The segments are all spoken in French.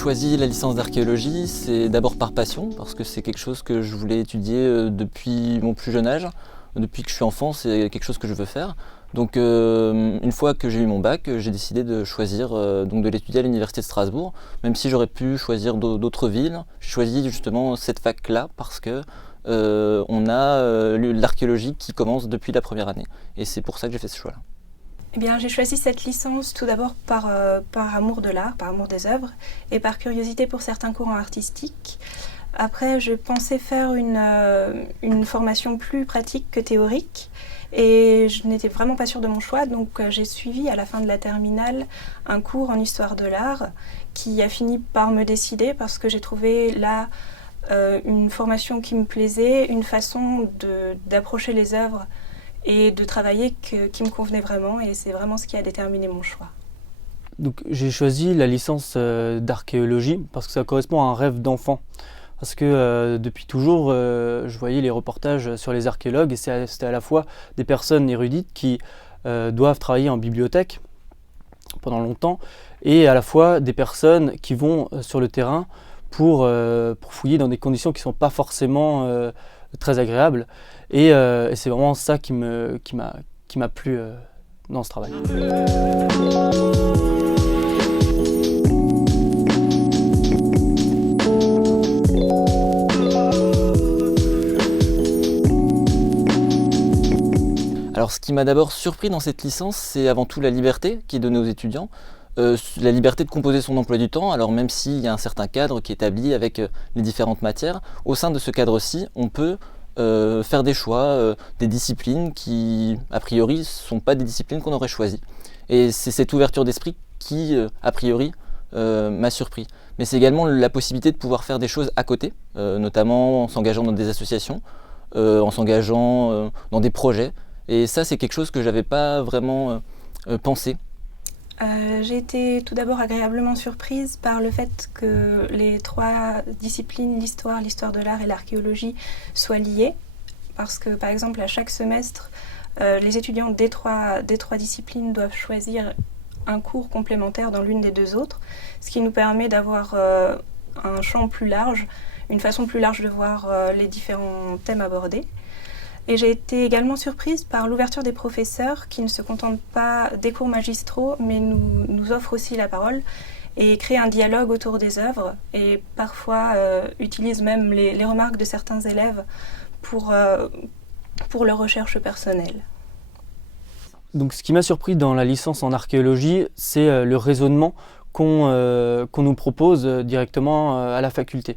choisi la licence d'archéologie, c'est d'abord par passion, parce que c'est quelque chose que je voulais étudier depuis mon plus jeune âge. Depuis que je suis enfant, c'est quelque chose que je veux faire. Donc une fois que j'ai eu mon bac, j'ai décidé de choisir donc de l'étudier à l'université de Strasbourg, même si j'aurais pu choisir d'autres villes. J'ai choisi justement cette fac-là parce que on a l'archéologie qui commence depuis la première année. Et c'est pour ça que j'ai fait ce choix-là. Eh bien, j'ai choisi cette licence tout d'abord par amour de l'art, par amour des œuvres et par curiosité pour certains courants artistiques. Après, je pensais faire une formation plus pratique que théorique et je n'étais vraiment pas sûre de mon choix, donc j'ai suivi à la fin de la terminale un cours en histoire de l'art qui a fini par me décider parce que j'ai trouvé là une formation qui me plaisait, une façon d'approcher les œuvres et de travailler qui me convenait vraiment, et c'est vraiment ce qui a déterminé mon choix. Donc j'ai choisi la licence d'archéologie parce que ça correspond à un rêve d'enfant. Parce que depuis toujours, je voyais les reportages sur les archéologues et c'était à la fois des personnes érudites qui doivent travailler en bibliothèque pendant longtemps et à la fois des personnes qui vont sur le terrain pour fouiller dans des conditions qui ne sont pas forcément très agréables. Et c'est vraiment ça qui m'a plu dans ce travail. Alors ce qui m'a d'abord surpris dans cette licence, c'est avant tout la liberté qui est donnée aux étudiants. La liberté de composer son emploi du temps, alors même s'il y a un certain cadre qui est établi avec les différentes matières, au sein de ce cadre-ci, on peut faire des choix, des disciplines qui, a priori, ne sont pas des disciplines qu'on aurait choisies. Et c'est cette ouverture d'esprit qui, a priori, m'a surpris. Mais c'est également la possibilité de pouvoir faire des choses à côté, notamment en s'engageant dans des associations, en s'engageant dans des projets. Et ça, c'est quelque chose que je n'avais pas vraiment pensé. J'ai été tout d'abord agréablement surprise par le fait que les trois disciplines, l'histoire de l'art et l'archéologie, soient liées. Parce que, par exemple, à chaque semestre, les étudiants des trois disciplines doivent choisir un cours complémentaire dans l'une des deux autres, ce qui nous permet d'avoir un champ plus large, une façon plus large de voir les différents thèmes abordés. Et j'ai été également surprise par l'ouverture des professeurs qui ne se contentent pas des cours magistraux, mais nous offrent aussi la parole et créent un dialogue autour des œuvres et parfois utilisent même les remarques de certains élèves pour leur recherche personnelle. Donc ce qui m'a surpris dans la licence en archéologie, c'est le raisonnement qu'on nous propose directement à la faculté.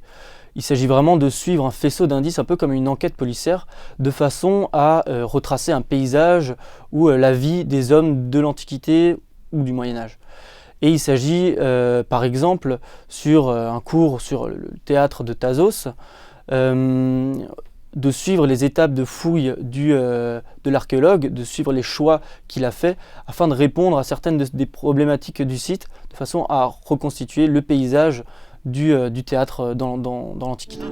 Il s'agit vraiment de suivre un faisceau d'indices, un peu comme une enquête policière, de façon à retracer un paysage ou la vie des hommes de l'Antiquité ou du Moyen-Âge. Et il s'agit, par exemple, sur un cours sur le théâtre de Thasos, de suivre les étapes de fouille de l'archéologue, de suivre les choix qu'il a faits, afin de répondre à certaines des problématiques du site, de façon à reconstituer le paysage du théâtre dans l'Antiquité.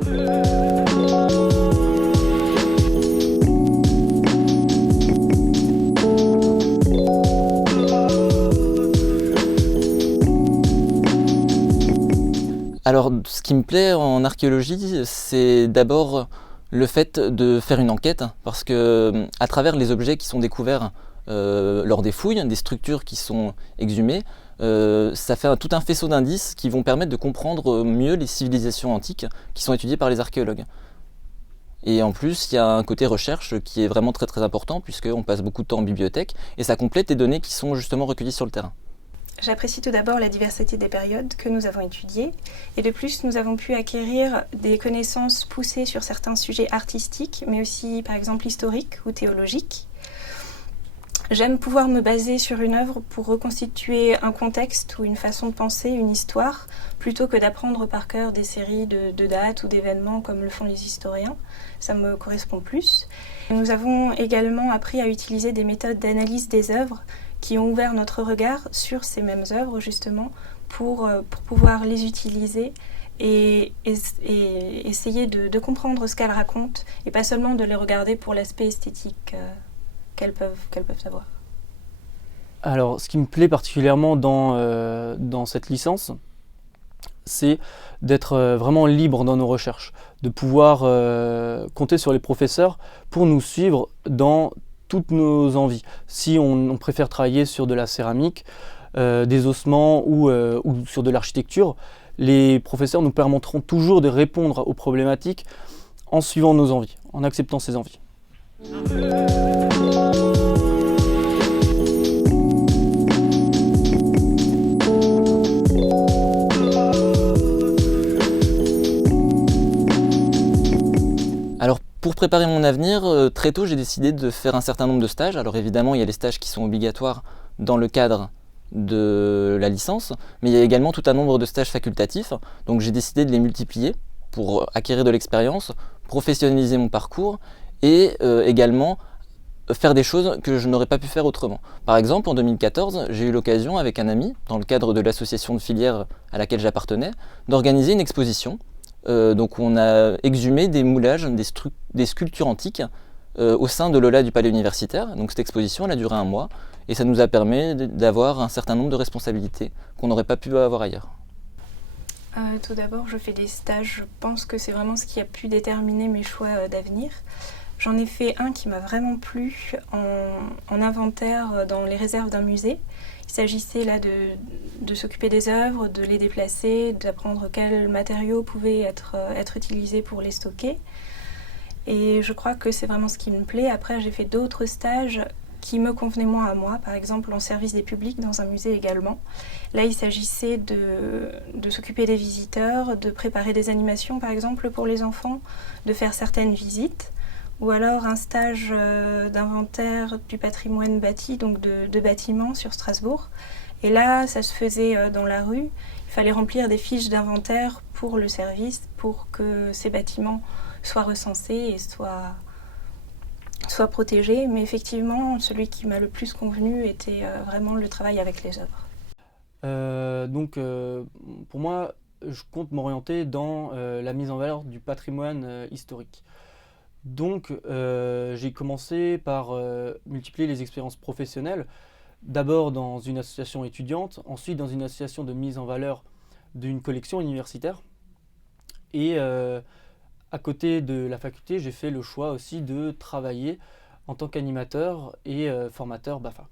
Alors ce qui me plaît en archéologie, c'est d'abord le fait de faire une enquête, parce que à travers les objets qui sont découverts lors des fouilles, des structures qui sont exhumées, ça fait tout un faisceau d'indices qui vont permettre de comprendre mieux les civilisations antiques qui sont étudiées par les archéologues. Et en plus, il y a un côté recherche qui est vraiment très très important, puisqu'on passe beaucoup de temps en bibliothèque, et ça complète les données qui sont justement recueillies sur le terrain. J'apprécie tout d'abord la diversité des périodes que nous avons étudiées, et de plus nous avons pu acquérir des connaissances poussées sur certains sujets artistiques, mais aussi par exemple historiques ou théologiques. J'aime pouvoir me baser sur une œuvre pour reconstituer un contexte ou une façon de penser, une histoire, plutôt que d'apprendre par cœur des séries de dates ou d'événements comme le font les historiens. Ça me correspond plus. Nous avons également appris à utiliser des méthodes d'analyse des œuvres qui ont ouvert notre regard sur ces mêmes œuvres justement pour pouvoir les utiliser et essayer de comprendre ce qu'elles racontent et pas seulement de les regarder pour l'aspect esthétique qu'elles peuvent avoir. Alors, ce qui me plaît particulièrement dans cette licence, c'est d'être vraiment libre dans nos recherches, de pouvoir compter sur les professeurs pour nous suivre dans toutes nos envies. Si on préfère travailler sur de la céramique, des ossements ou sur de l'architecture, les professeurs nous permettront toujours de répondre aux problématiques en suivant nos envies, en acceptant ces envies. Alors pour préparer mon avenir, très tôt j'ai décidé de faire un certain nombre de stages. Alors évidemment il y a les stages qui sont obligatoires dans le cadre de la licence, mais il y a également tout un nombre de stages facultatifs. Donc j'ai décidé de les multiplier pour acquérir de l'expérience, professionnaliser mon parcours et également faire des choses que je n'aurais pas pu faire autrement. Par exemple, en 2014, j'ai eu l'occasion avec un ami, dans le cadre de l'association de filière à laquelle j'appartenais, d'organiser une exposition. Donc on a exhumé des moulages, des sculptures antiques au sein de l'Aula du Palais universitaire. Donc cette exposition elle a duré 1 mois et ça nous a permis d'avoir un certain nombre de responsabilités qu'on n'aurait pas pu avoir ailleurs. Tout d'abord, je fais des stages. Je pense que c'est vraiment ce qui a pu déterminer mes choix d'avenir. J'en ai fait un qui m'a vraiment plu en inventaire dans les réserves d'un musée. Il s'agissait là de s'occuper des œuvres, de les déplacer, d'apprendre quels matériaux pouvaient être utilisés pour les stocker. Et je crois que c'est vraiment ce qui me plaît. Après, j'ai fait d'autres stages qui me convenaient moins à moi, par exemple en service des publics dans un musée également. Là, il s'agissait de s'occuper des visiteurs, de préparer des animations par exemple pour les enfants, de faire certaines visites, ou alors un stage d'inventaire du patrimoine bâti, donc de bâtiments sur Strasbourg. Et là, ça se faisait dans la rue. Il fallait remplir des fiches d'inventaire pour le service, pour que ces bâtiments soient recensés et soient protégés. Mais effectivement, celui qui m'a le plus convenu était vraiment le travail avec les œuvres. Pour moi, je compte m'orienter dans la mise en valeur du patrimoine historique. Donc, j'ai commencé par multiplier les expériences professionnelles, d'abord dans une association étudiante, ensuite dans une association de mise en valeur d'une collection universitaire. Et à côté de la faculté, j'ai fait le choix aussi de travailler en tant qu'animateur et formateur BAFA.